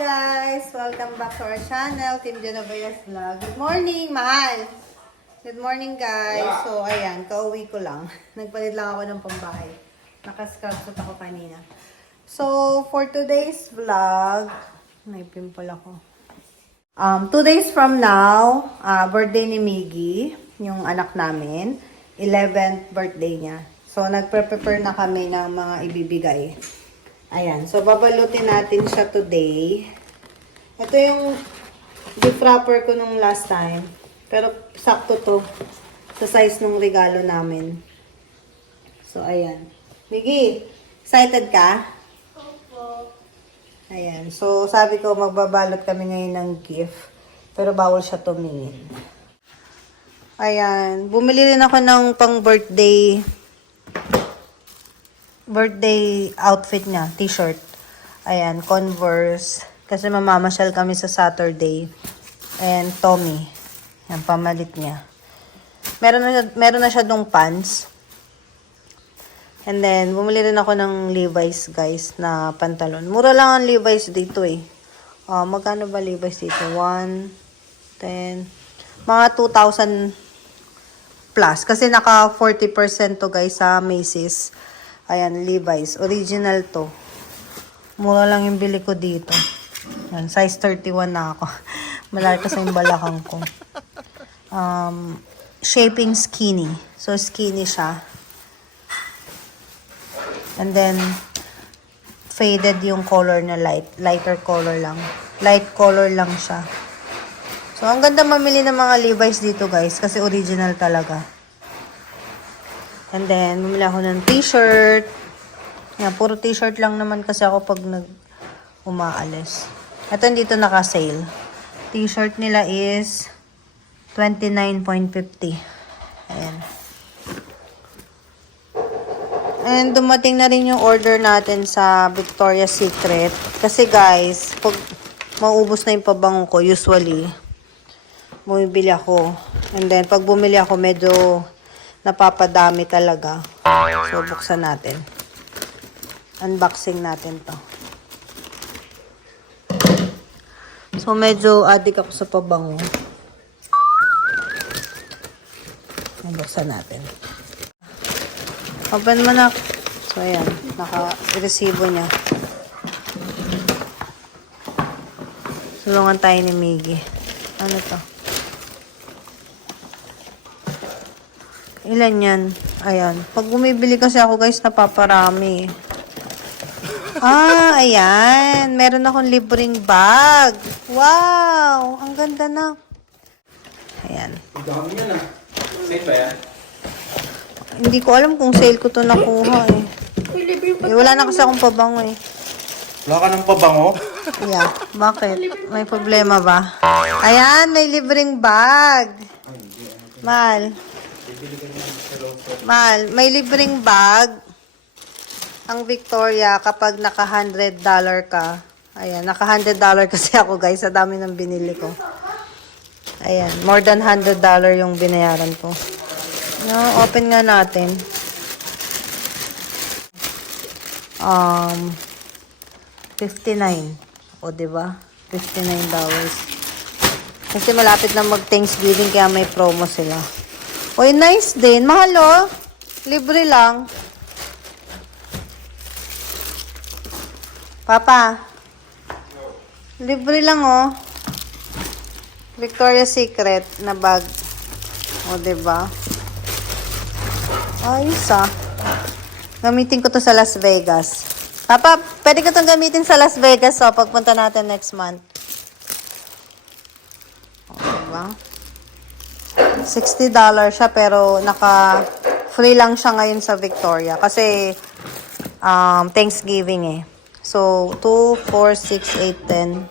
guys! Welcome back to our channel, Team Genoveas Vlog. Good morning, mahal! Good morning guys! So, ayan, kauwi ko lang. Nagpalit lang ako ng pambahay. Nakascrubsuit ako kanina. So, for today's vlog, may pimple ako. 2 days from now, birthday ni Miggy, yung anak namin. 11th birthday niya. So, nagprepare na kami ng mga ibibigay. Ayan. So, babalutin natin siya today. Ito yung gift wrapper ko nung last time. Pero, sakto to sa size ng regalo namin. So, ayan. Miggy, excited ka? Opo. Ayan. So, sabi ko, magbabalot kami ngayon ng gift. Pero, bawal siya tumingin. Ayan. Bumili rin ako ng pang-birthday outfit niya, t-shirt. Ayan, Converse. Kasi mamamasyal kami sa Saturday. And Tommy. Yan, pamalit niya. Meron na siya dong pants. And then, bumili rin ako ng Levi's, guys, na pantalon. Mura lang ang Levi's dito eh. Magkano ba Levi's dito? 1, 10, mga 2,000 plus. Kasi naka 40% to, guys, sa Macy's. Ayan, Levi's. Original to. Mura lang yung bili ko dito. Ayan, size 31 na ako. Malaki kasi yung balakang ko. Shaping skinny. So, skinny siya. And then, faded yung color na light. Lighter color lang. Light color lang siya. So, ang ganda mamili ng mga Levi's dito, guys. Kasi original talaga. And then, bumili ako ng t-shirt. Yan, puro t-shirt lang naman kasi ako pag umaalis. Ito dito naka-sale. T-shirt nila is 29.50. Ayan. And dumating na rin yung order natin sa Victoria's Secret. Kasi guys, pag maubos na yung pabango ko, usually, bumibili ako. And then, pag bumili ako, medyo napapadami talaga. So, buksan natin. Unboxing natin to. So, medyo addict ako sa pabango. Buksan natin. Open mo na. So, ayan. Naka-resibo niya. Tulungan tayo ni Miggy. Ano to? Ilan yan? Ayan. Pag bumibili kasi ako, guys, napaparami. Ayan. Meron akong libreng bag. Wow! Ang ganda na. Ayan. Ang dami yan ah. Sale ba yan? Hindi ko alam kung sale ko to nakuha eh. Wala na kasi akong pabango eh. Wala ka ng pabango? Yeah. Bakit? May problema ba? Ayan, may libreng bag. Mahal. Mahal, may libreng bag ang Victoria kapag naka $100 ka. Ayan, naka $100 kasi ako, guys, sa dami ng binili ko. Ayan, more than $100 yung binayaran ko. No, open nga natin. 59. O, diba? $59. Kasi malapit na mag-Thanksgiving kaya may promo sila. Uy, nice din. Mahal, oh. Libre lang. Papa. Libre lang, oh. Victoria's Secret na bag. O, diba? Ayos, ah. Gamitin ko to sa Las Vegas. Papa, pwede ko itong gamitin sa Las Vegas, oh, pagpunta natin next month. O, diba? $60 siya pero naka-free lang siya ngayon sa Victoria kasi Thanksgiving eh. So, 2, 4, 6, 8, 10.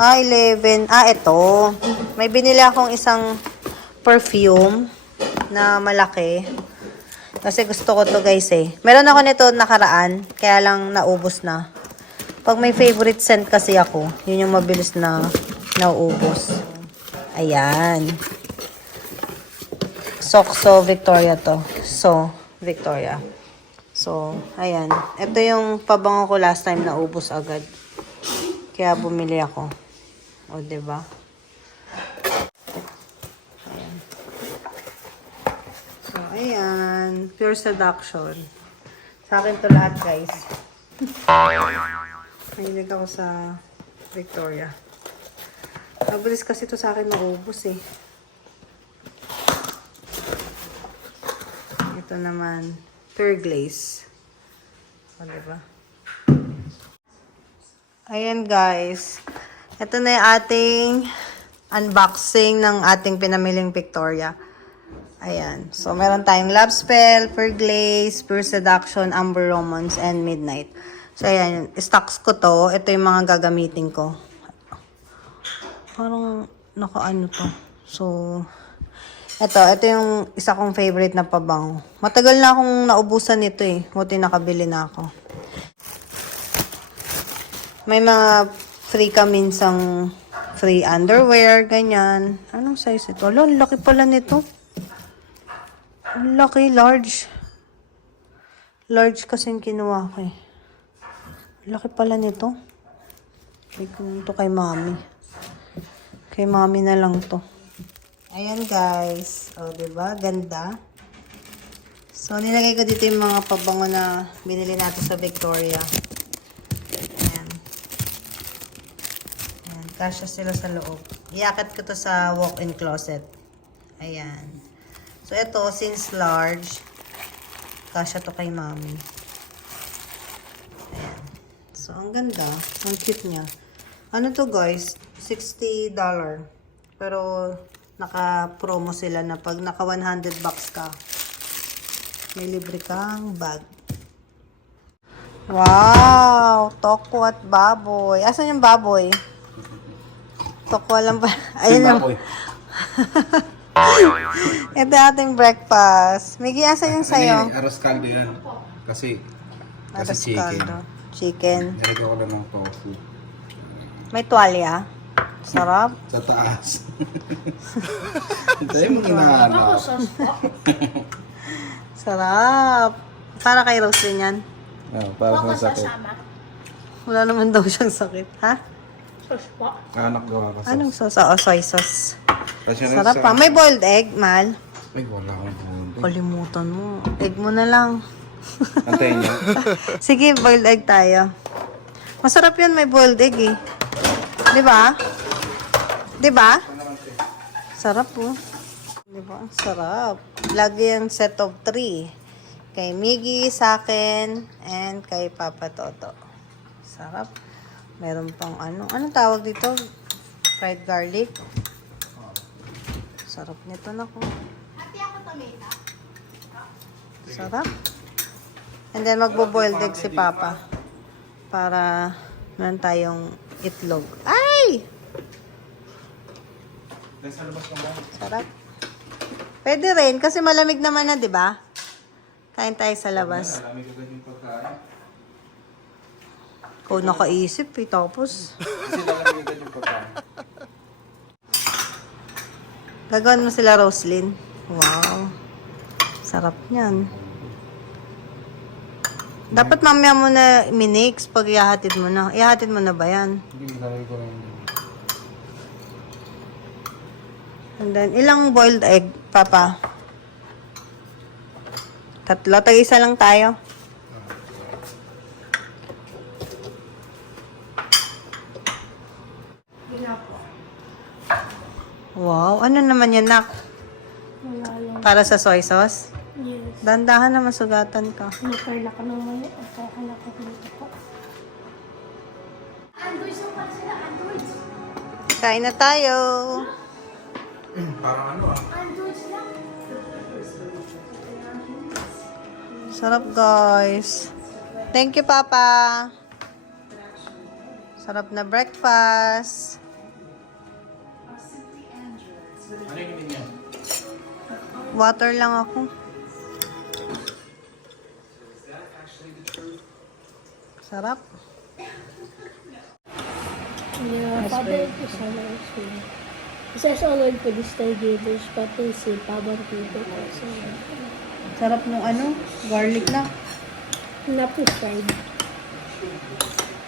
11. Ito. May binili akong isang perfume na malaki. Kasi gusto ko to, guys eh. Meron ako nito nakaraan, kaya lang naubos na. Pag may favorite scent kasi ako, yun yung mabilis na nauubos. Ayan. Soxo Victoria to. So, Victoria. So, ayan. Ito yung pabango ko last time na ubos agad. Kaya bumili ako. O, diba? Ayan. So, ayan. Pure seduction. Sa akin to lahat, guys. Mahilig ako sa Victoria. Mabilis kasi to sa akin maubos eh. Ito naman, Pure Glaze. O, diba? Ayan guys. Ito na yung ating unboxing ng ating pinamiling Victoria. Ayan. So, meron tayong Love Spell, Pure Glaze, Pure Seduction, Amber Romance, and Midnight. So, ayan. Stocks ko to. Ito yung mga gagamitin ko. Parang nakaano to. So, ito yung isa kong favorite na pabango. Matagal na akong naubusan nito eh. Buti nakabili na ako. May mga free ka minsang free underwear, ganyan. Anong size ito? Ang laki pala nito. Ang laki, large. Large kasing kinuha ko eh. Ang laki pala nito. Bigyan to kay mami. Kay mami na lang to. Ayan guys. O, diba? Ganda. So, nilagay ko dito yung mga pabango na binili natin sa Victoria. Kasya sila sa loob. Iakit ko to sa walk-in closet. Ayan. So, ito, since large, kasya to kay mami. Ayan. So, ang ganda. Ang cute niya. Ano to guys? $60. Pero, naka-promo sila na pag naka 100 bucks ka, may libre kang bag. Wow! Toko at baboy. Asan yung baboy? Toko lang ba? Ayun lang. Ito ating breakfast. Miggy, asan yung sayo? Aros caldo yan. Kasi chicken. Caldo. Chicken. Nilagay ko lang ng tofu. May tuwalya. Sarap. Sa taas. Hintayin mo ginahanap. Sarap. Para kay Rose din yan. Para sa sakit. Wala naman daw siyang sakit. Ha? Anak gawa ka. Anong sauce? Oh, soy sauce. Kasi Sarap pa. May boiled egg, Mal. Ay, wala akong bumunti. Kalimutan mo. Egg mo na lang. Antayin niyo. Sige, boiled egg tayo. Masarap yun, may boiled egg eh. Diba? Diba? Sarap po. Diba? Sarap. Lagi yung set of 3. Kay Miggy, sa akin, and kay Papa Toto. Sarap. Meron pang ano. Anong tawag dito? Fried garlic. Sarap nito na ko. Sarap. And then magbo-boiled egg si Papa. Para meron tayong itlog. Ay! Sarap. Pwede rin kasi malamig naman na, 'di ba? Kain tayo sa labas. Ikaw nakaisip eh, tapos. Gagawin mo sila Roslyn. Wow. Sarap niyan. Dapat mamaya mo na minix pag ihahatid mo na. Ihahatid mo na ba yan? Hindi, nilagay ko lang. And then, ilang boiled egg, Papa? 3. Tag-isa lang tayo. Wow, ano naman yan, Nak? Para sa soy sauce? Yes. Dandahan na masugatan ka. Magkaila ka naman yun. At kakala ko dito po. Androids yung pala sila. Androids. Kain na tayo. Parang ano ah. Androids lang. Sarap, guys. Thank you, Papa. Sarap na breakfast. Ano yung imin niya? Water lang ako. Sarap. Yeah, father ko sa ice cream. It says already for the stargazers, but they say pabang people also. Sarap nung ano, garlic na. Not too fried.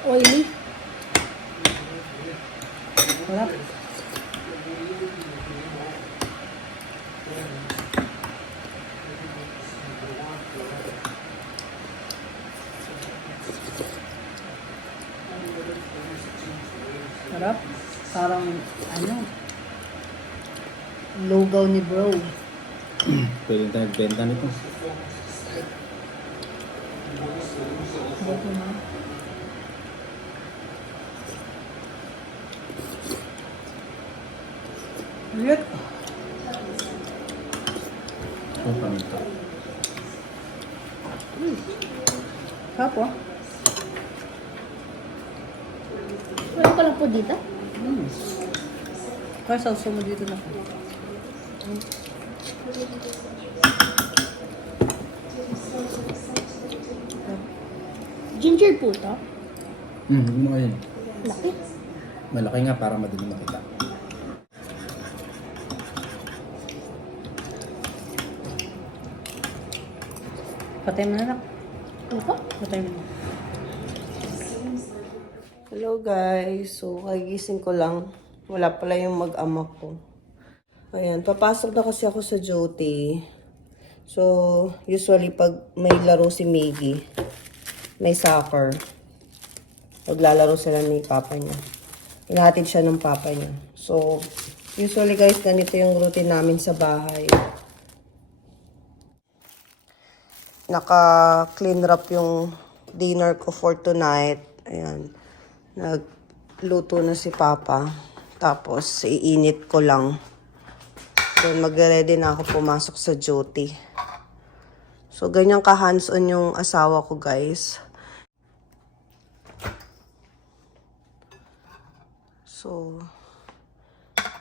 Oily. Sarap. Sarap. Parang, ano, lugaw ni bro. Pwede tayo benta nito. Buti na. Ulit. Ang panito. Sarap oh. Wala ka lang po dito? Kaya sauso mo dito na. Ginger po to? Ano yun? Laki. Malaki nga para madali makita. Patay mo na lang. Ano po? Patay mo na. Hello guys. So, kagising ko lang. Wala pala yung mag-ama ko. Ayan, papasok na kasi ako sa duty. So, usually pag may laro si Miggy, may soccer, maglalaro sila ni papa niya. Inahatid siya ng papa niya. So, usually guys, ganito yung routine namin sa bahay. Naka-clean wrap yung dinner ko for tonight. Ayan. Nagluto na si papa. Tapos, iinit ko lang. Then, mag-ready na ako pumasok sa duty. So, ganyan ka-hands-on yung asawa ko, guys. So,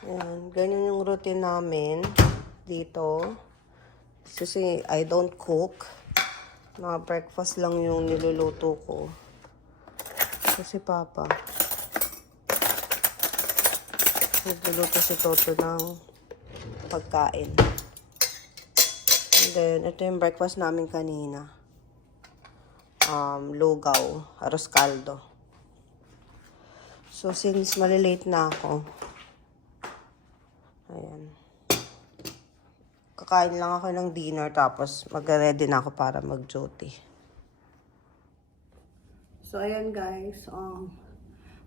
ayan. Ganyan yung routine namin dito. Kasi I don't cook. Mga breakfast lang yung niluluto ko. Kasi papa, nagluluto si Toto ng pagkain. And then, ito yung breakfast namin kanina. Lugaw, arroz caldo. So, since malilate na ako, ayan. Kakain lang ako ng dinner tapos mag-ready na ako para mag-duty. So, ayan guys.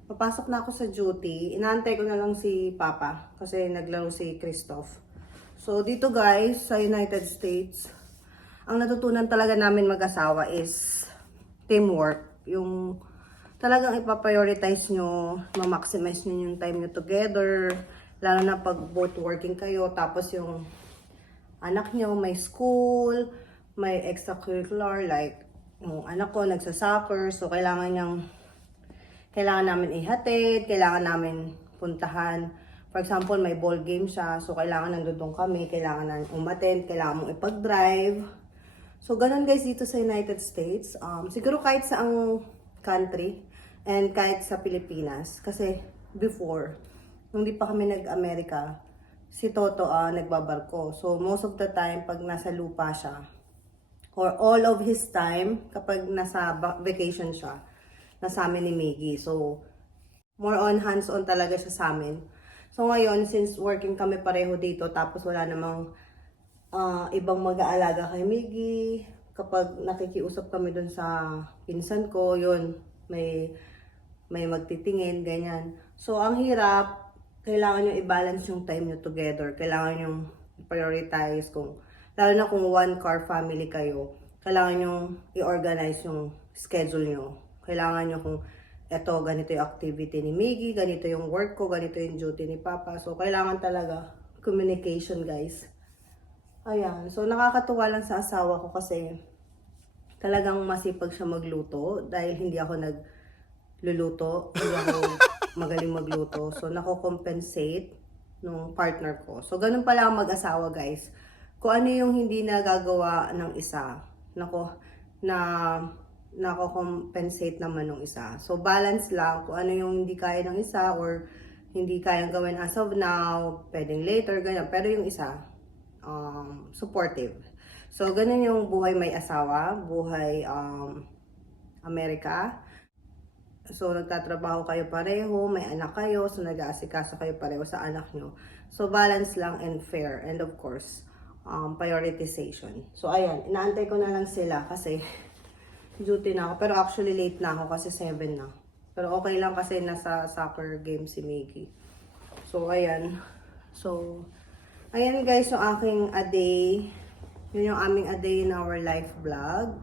Papasok na ako sa duty. Inaantay ko na lang si Papa kasi naglaro si Christoph. So, dito guys, sa United States, ang natutunan talaga namin mag-asawa is teamwork. Yung talagang ipaprioritize nyo, ma-maximize nyo yung time nyo together. Lalo na pag both working kayo, tapos yung anak nyo may school, may extracurricular, like yung anak ko nagsa-soccer, so kailangan namin ihatid, kailangan namin puntahan. For example, may ball game siya, so kailangan nandun kami, kailangan namin umattend, kailangan mong ipag-drive. So, ganun guys dito sa United States. Siguro kahit sa ang country and kahit sa Pilipinas. Kasi before, nung di pa kami nag-Amerika, si Toto nagbabarko. So, most of the time, pag nasa lupa siya, or all of his time, kapag nasa vacation siya, nasa amin ni Miggy. So, more on hands-on talaga siya sa amin. So, ngayon, since working kami pareho dito, tapos wala namang ibang mag-aalaga kay Miggy, kapag nakikiusap kami dun sa pinsan ko, yun, may magtitingin, ganyan. So, ang hirap, kailangan nyo i-balance yung time nyo together. Kailangan nyo prioritize lalo na kung one car family kayo, kailangan nyo i-organize yung schedule nyo. Kailangan nyo kung eto, ganito yung activity ni Miggy, ganito yung work ko, ganito yung duty ni Papa. So, kailangan talaga communication, guys. Ayan. So, nakakatuwa lang sa asawa ko kasi talagang masipag siya magluto dahil hindi ako nagluluto, hindi ako magaling magluto. So, nako-compensate nung partner ko. So, ganun pala ang mag-asawa, guys. Kung ano yung hindi nagagawa ng isa, nako-compensate naman ng isa. So, balance lang kung ano yung hindi kaya ng isa or hindi kayang gawin as of now, pwedeng later, ganyan. Pero yung isa, supportive. So, ganun yung buhay may asawa, buhay Amerika. So, nagtatrabaho kayo pareho, may anak kayo, so nag-aasikaso kayo pareho sa anak nyo. So, balance lang and fair. And of course, prioritization. So, ayan, inaantay ko na lang sila kasi duty na ako. Pero actually, late na ako kasi 7 na. Pero okay lang kasi nasa soccer game si Miggy. So, ayan. So, ayan guys, yung aking a day. Yun yung aming a day in our life vlog.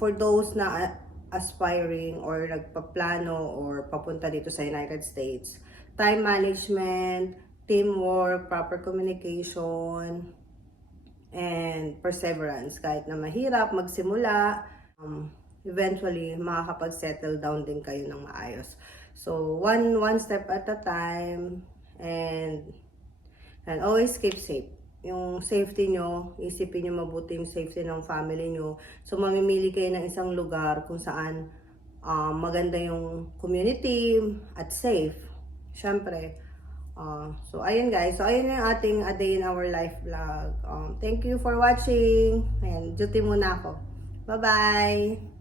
For those na aspiring or nagpaplano or papunta dito sa United States, time management, teamwork, proper communication, and perseverance. Kahit na mahirap magsimula, eventually makakapag-settle down din kayo ng maayos. So, one step at a time, and always keep safe. Yung safety nyo, isipin nyo mabuti yung safety ng family nyo. So, mamimili kayo ng isang lugar kung saan maganda yung community at safe. Syempre. So, ayun guys. So, ayun yung ating A Day in Our Life vlog. Thank you for watching. Ayan, duty muna ako. Bye-bye!